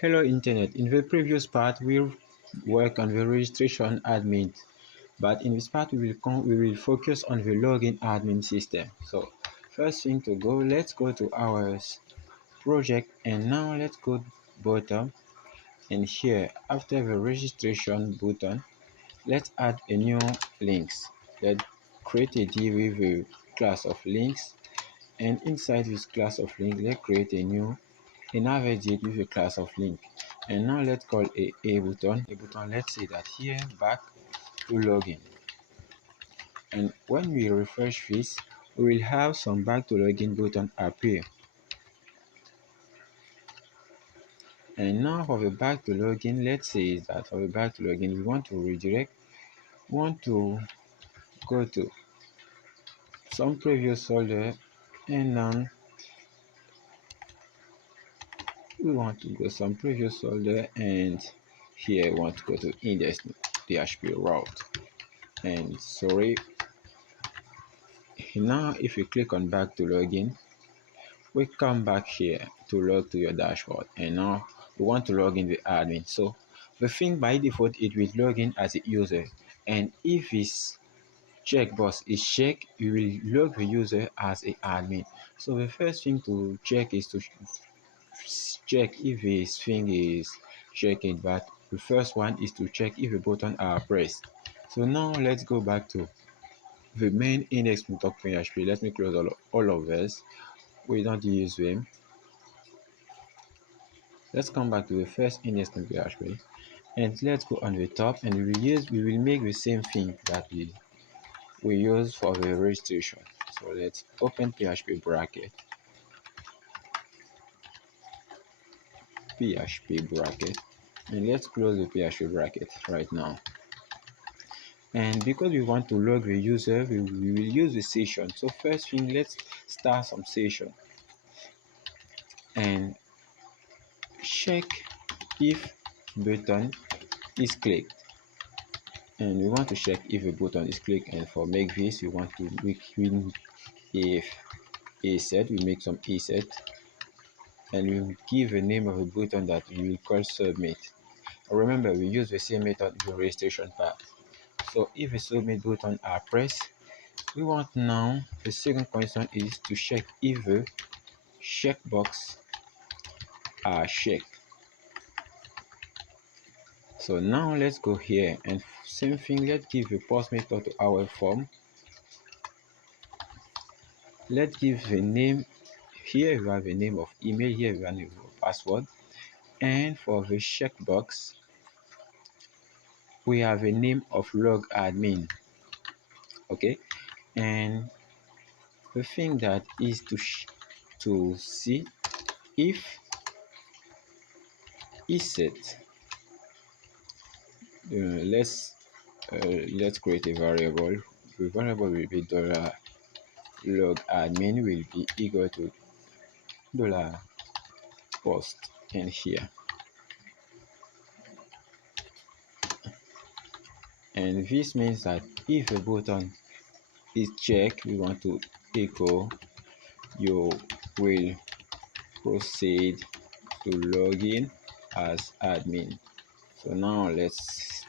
Hello Internet. In the previous part, we work on the registration admin, but in this part we will focus on the login admin system. So first thing to go, let's go to our project, and now let's go bottom, and here after the registration button, let's add a new links. Let's create a div with a class of links, and inside this class of link, let's create another div with a class of link. And now let's call a button. Let's say that here back to login. And when we refresh this, we will have some back to login button appear. And now for the back to login, let's say that for the back to login, we want to redirect, want to go to some previous folder, and now we want to go some previous folder, and here we want to go to index PHP route. And sorry, now if you click on back to login, we come back here to log to your dashboard, and now we want to log in the admin. So the thing by default, it will log in as a user, and if this checkbox is checked, you will log the user as a admin. So the first thing to check is to check if this thing is checking, but the first one is to check if the buttons are pressed. So now let's go back to the main index.php. Let me close all of this. We don't use them. Let's come back to the first index.php, and let's go on the top, and we will make the same thing that we use for the registration. So let's open PHP bracket, and let's close the PHP bracket right now. And because we want to log the user, we will use the session. So first thing, let's start some session and check if button is clicked. And we want to check if a button is clicked, and for make this, we want to make if a set, we make some a set, and we give a name of a button that we will call submit. Remember, we use the same method in the registration part. So if the submit button are pressed, we want now the second question is to check if the checkbox are checked. So now let's go here, and same thing, let's give a post method to our form. Let's give the name. Here we have a name of email, here we have a name of password, and for the checkbox we have a name of log admin. Okay, and the thing that is to see if is set. Let's create a variable. The variable will be $log admin will be equal to $post, and here, and this means that if a button is checked, we want to echo you will proceed to log in as admin. So now let's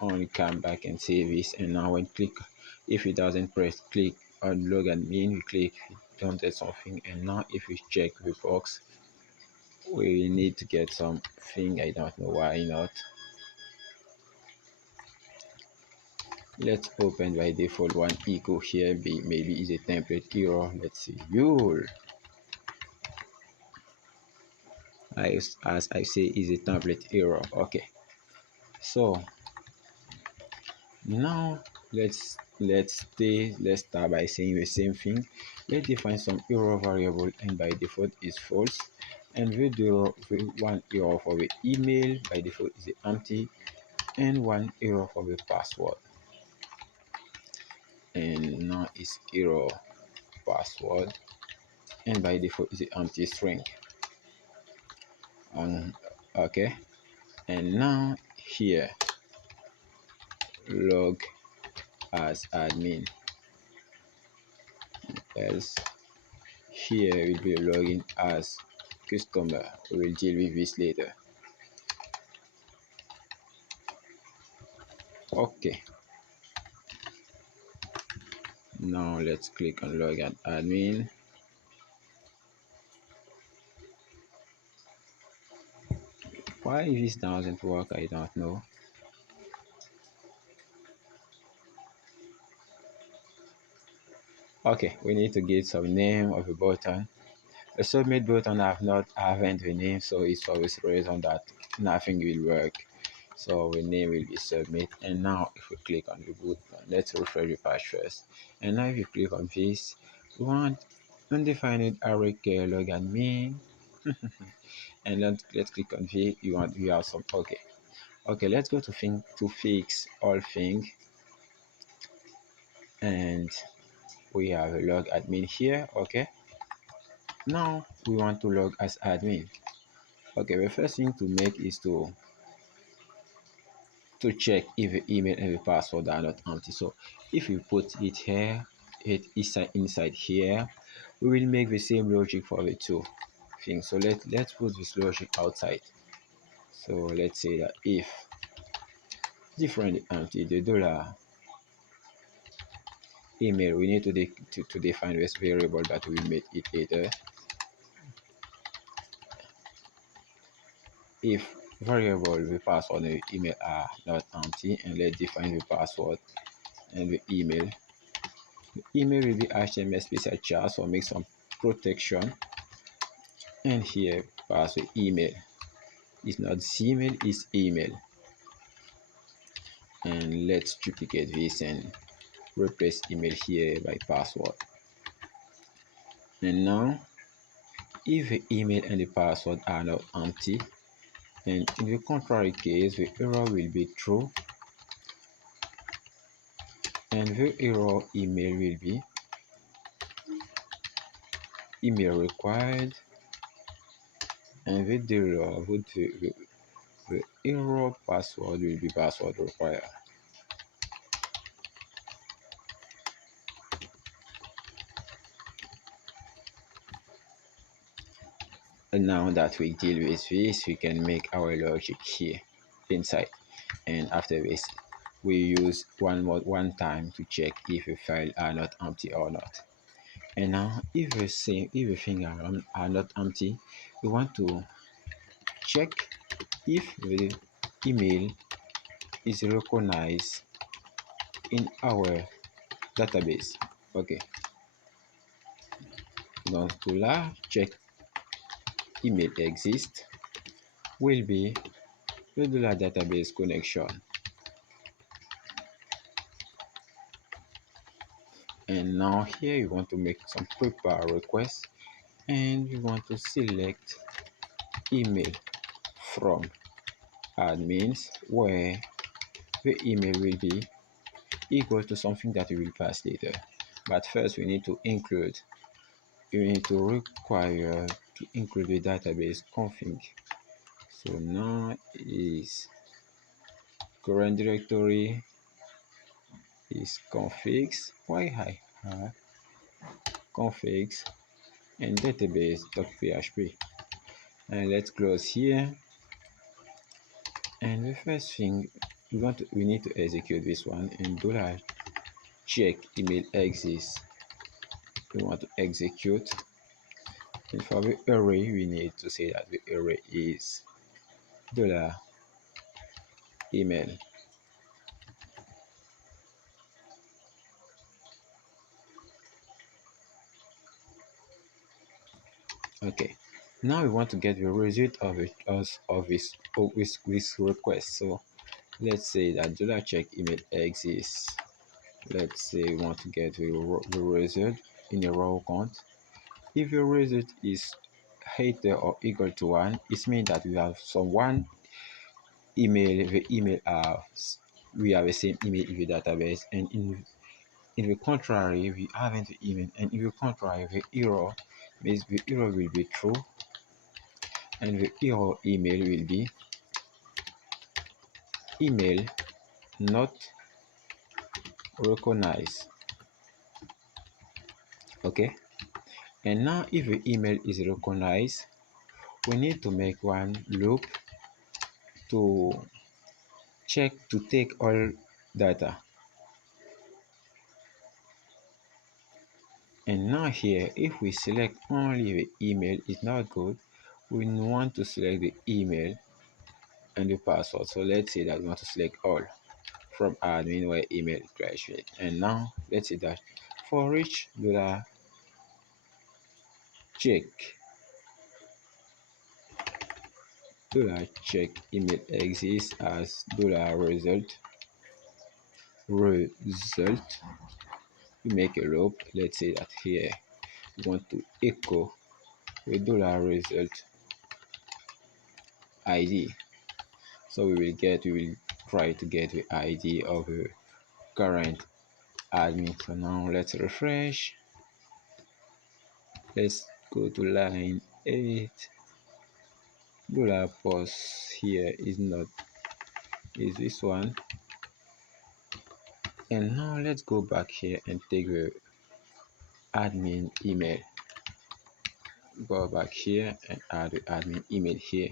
only come back and save this, and now when click, if it doesn't press, click on log admin, we click, don't get something, and now if we check the box, we need to get something, I don't know why not. Let's open by default one echo here, maybe is a template error. Let's see, as I say, is a template error. Okay, so now let's start by saying the same thing. Let's define some error variable, and by default is false, and the one error for the email by default is empty, and one error for the password, and now it's error password, and by default is empty string. Okay, and now here log as admin, else here will be login as customer. We will deal with this later. Okay, now let's click on log and admin. Why this doesn't work, I don't know. Okay, we need to get some name of a button. The submit button haven't the name, so it's always the reason that nothing will work. So the name will be submit. And now if we click on the button, let's refresh the page first. And now if you click on this, we want undefined array care log admin. And let's click on this. We have some okay. Let's go to fix all thing, and we have a log admin here. Okay, now we want to log as admin. Okay, the first thing to make is to check if the email and the password are not empty. So if we put it here, it is inside here, we will make the same logic for the two things. So let's put this logic outside. So let's say that if different empty, the dollar email, we need to define this variable, but we will make it later. If variable, the password and the email are not empty, and let's define the password and the email. The email will be HTML special char, so make some protection. And here password email is not Gmail, is email. And let's duplicate this and replace email here by password. And now if the email and the password are not empty, and in the contrary case, the error will be true, and the error email will be email required, and the error password will be password required. And now that we deal with this, we can make our logic here inside. And after this, we use one time to check if the file are not empty or not. And now if the thing are not empty, we want to check if the email is recognized in our database. Okay, donc là, check email exists will be the database connection. And now here you want to make some prepare request, and you want to select email from admins, where the email will be equal to something that we will pass later. But first we need to require to include the database config. So now is current directory is configs, why I have configs and database.php. And let's close here. And the first thing we need to execute this one, and $check email exists. We want to execute, and for the array we need to say that the array is $email. Okay, now we want to get the result of this request. So let's say that $check email exists. Let's say we want to get the result in a row count. If the result is greater or equal to 1, it means that we have one email. We have the same email in the database, and in the contrary, we haven't the email, and in the contrary, the error means the error will be true, and the error email will be email not recognized. Okay, and now if the email is recognized, we need to make one loop to check to take all data. And now here, if we select only the email, is not good. We want to select the email and the password. So let's say that we want to select all from admin where email graduate. And now let's say that for each check $check email exists as result. We make a loop. Let's say that here we want to echo the $result ID. So we will try to get the ID of the current admin. So now let's refresh. Let's go to line 8. $post here is this one. And now let's go back here and take the admin email. Go back here and add the admin email here.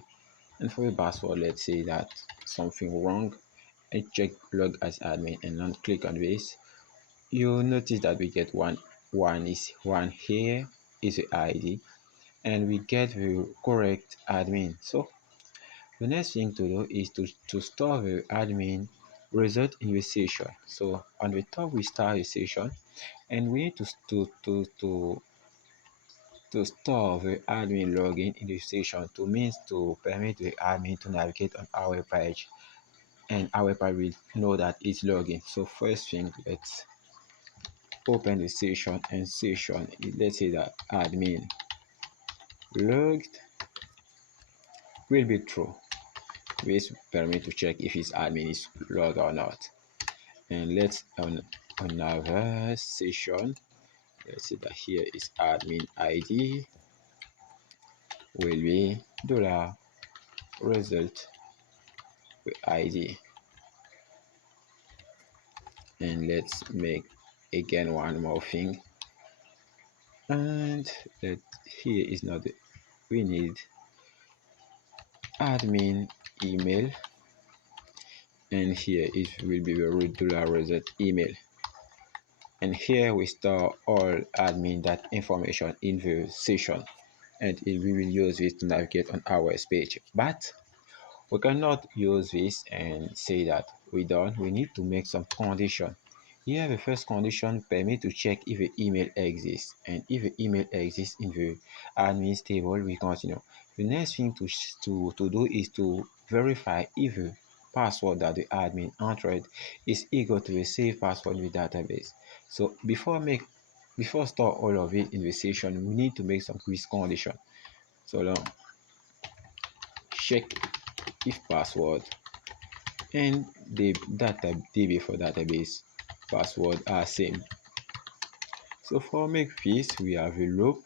And for the password, let's say that something wrong and check log as admin and then click on this. You'll notice that we get one here is the ID and we get the correct admin. So the next thing to do is to store the admin result in the session. So on the top we start a session and we need to store the admin login in the session to permit the admin to navigate on our page, and our page will know that it's login. So first thing, let's open the session, and session, let's say that admin logged will be true. This permit to check if his admin is logged or not. And let's on another session, let's say that here is admin ID will be $result with ID. And let's make again one more thing, and that here is not we need admin email, and here it will be the regular result email, and here we store all admin that information in the session, and we will use this to navigate on our page. But we cannot use this and say that we done. We need to make some condition. Here the first condition permit to check if the email exists, and if the email exists in the admin table, we continue. The next thing to do is to verify if the password that the admin entered is equal to the saved password in the database. So before store all of it in the session, we need to make some quick condition. So now check if password and the DB for database password are same. So for make this, we have a loop.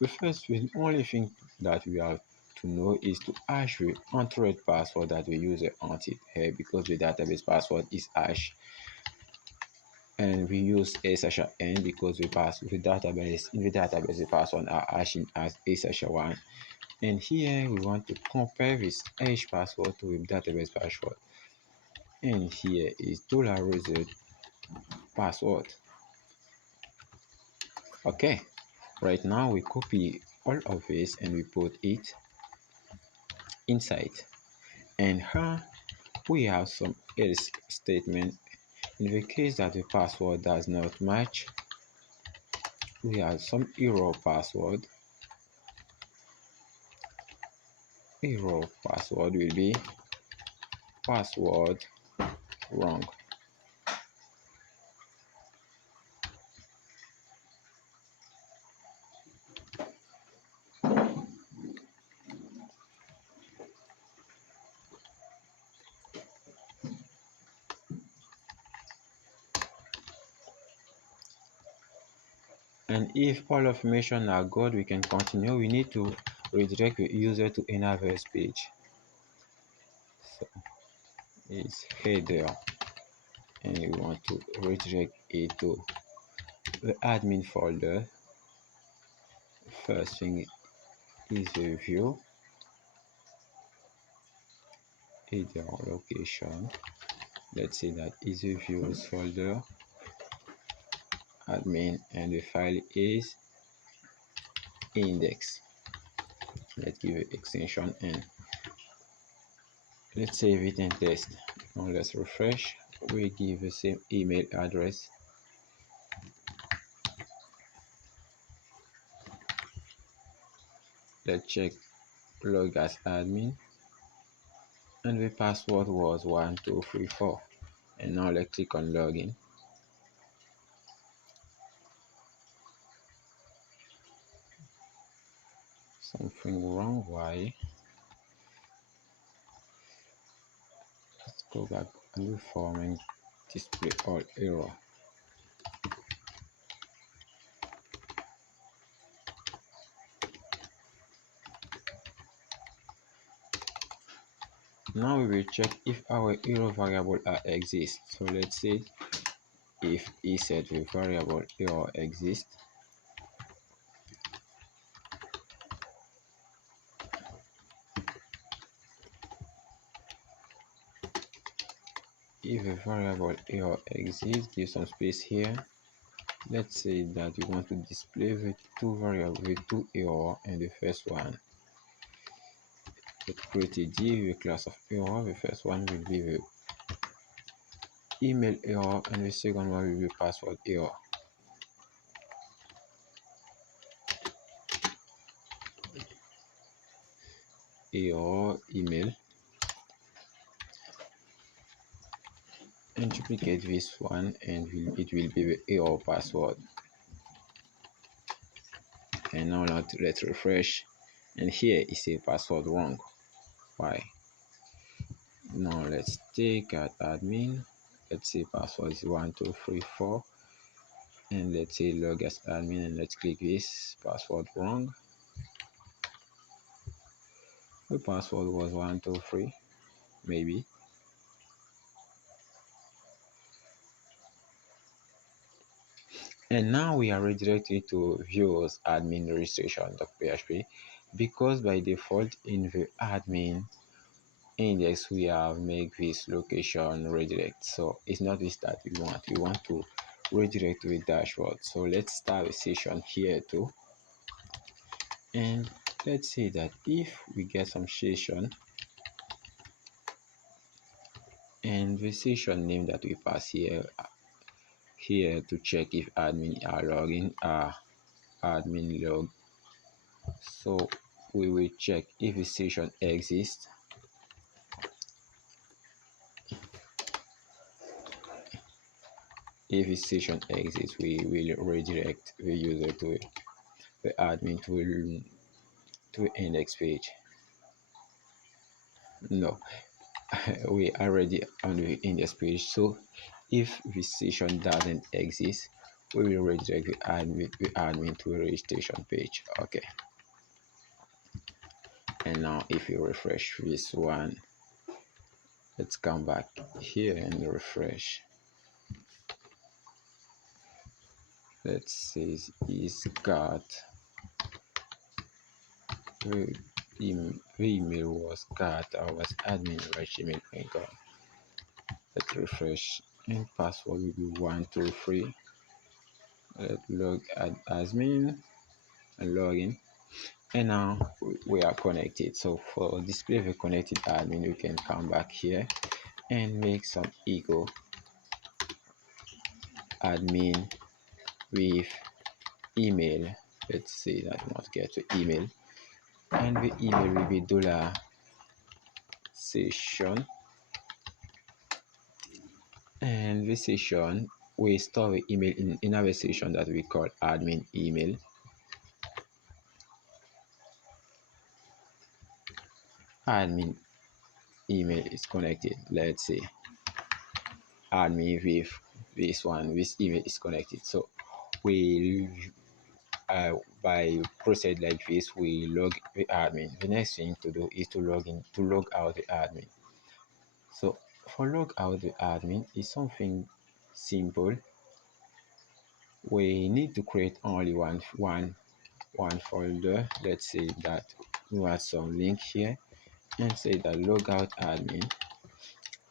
The only thing that we have to know is to hash the entered password that the user entered here, because the database password is hash, and we use a/n because the database the password are hashing as a/1. And here we want to compare this hash password to the database password. And here is $result password. Okay, right now we copy all of this and we put it inside. And here we have some else statement. In the case that the password does not match, we have some error password. Error password will be password wrong. And if all information are good, we can continue. We need to redirect the user to another page. So it's header, and we want to redirect it to the admin folder. First thing is the view, either location. Let's say that is a views folder admin and the file is index. Let's give it extension and let's save it and test. Now let's refresh. We give the same email address. Let's check log as admin and the password was 1234. And now let's click on login. Something wrong. Why? Let's go back and the form and display all error. Now we will check if our error variable exists. So let's say if set the variable error exists, if a variable error exists, give some space here. Let's say that you want to display the two variables with two error, and the first one, let's create a div, a class of error. The first one will be the email error, and the second one will be password error. Error email, and duplicate this one, and it will be the error password. And now let's refresh, and here is a password wrong. Why? Now let's take at admin. Let's say password is 1234, and let's say log as admin, and let's click this password wrong. The password was 123, maybe. And now we are redirected to views admin registration.php, because by default in the admin index we have make this location redirect. So it's not this that we want to redirect to a dashboard. So let's start a session here too, and let's say that if we get some session and the session name that we pass here to check if admin are logging admin log. So we will check if the session exists. If the session exists, we will redirect the user to the admin to index page. No, we are already on the index page. So if the session doesn't exist, we will redirect the admin to a registration page. Okay. And now if you refresh this one, let's come back here and refresh. Let's say is got the email was got was admin@gmail.com. Let's refresh and password will be 123. Let's log admin and login. And now we are connected. So for display the connected admin, we can come back here and make some echo admin with email. Let's say that we want to get to email, and the email will be $session, and the session we store the email in our session that we call admin email. Admin email is connected. Let's say admin with this one, this email is connected. So we by process like this, we log the admin. The next thing to do is to log out the admin. So for log out the admin is something simple. We need to create only one folder. Let's say that we have some link here, and say that logout admin,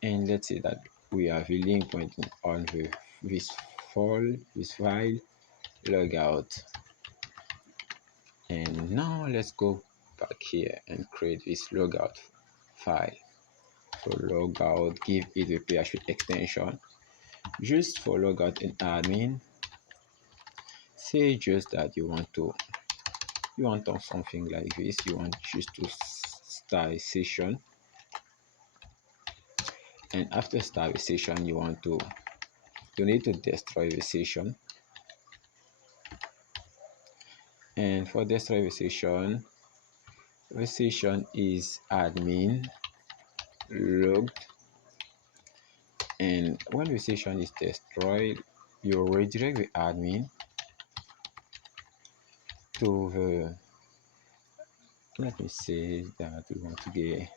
and let's say that we have a link pointing on this file logout. And now let's go back here and create this logout file. So logout, give it a PHP extension just for logout and admin. Say just that you want on something like this, you want just to start a session, and after start a session you need to destroy the session. And for destroy the session is admin logged, and when the session is destroyed, you redirect the admin to the, let me say that we want to get,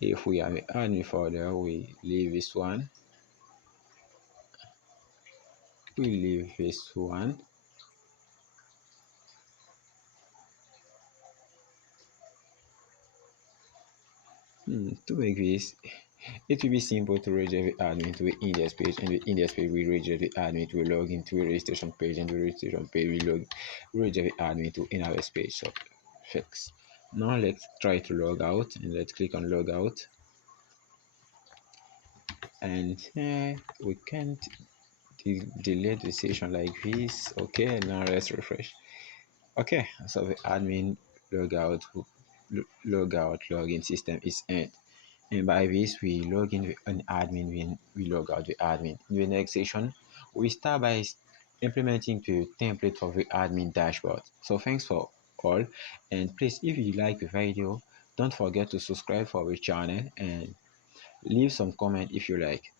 if we have an admin folder, we leave this one, to make this, it will be simple to redirect the admin to the index page, and the index page will redirect the admin to log into the registration page, and the registration page will redirect the admin to another page. So fix. Now let's try to log out, and let's click on log out, and we can't delete the session like this. Okay, now let's refresh. Okay, so the admin logout login system is end. And by this, we log in with an admin, we log out the admin. In the next session, we start by implementing the template for the admin dashboard. So thanks for all, and please, if you like the video, don't forget to subscribe for the channel and leave some comment if you like.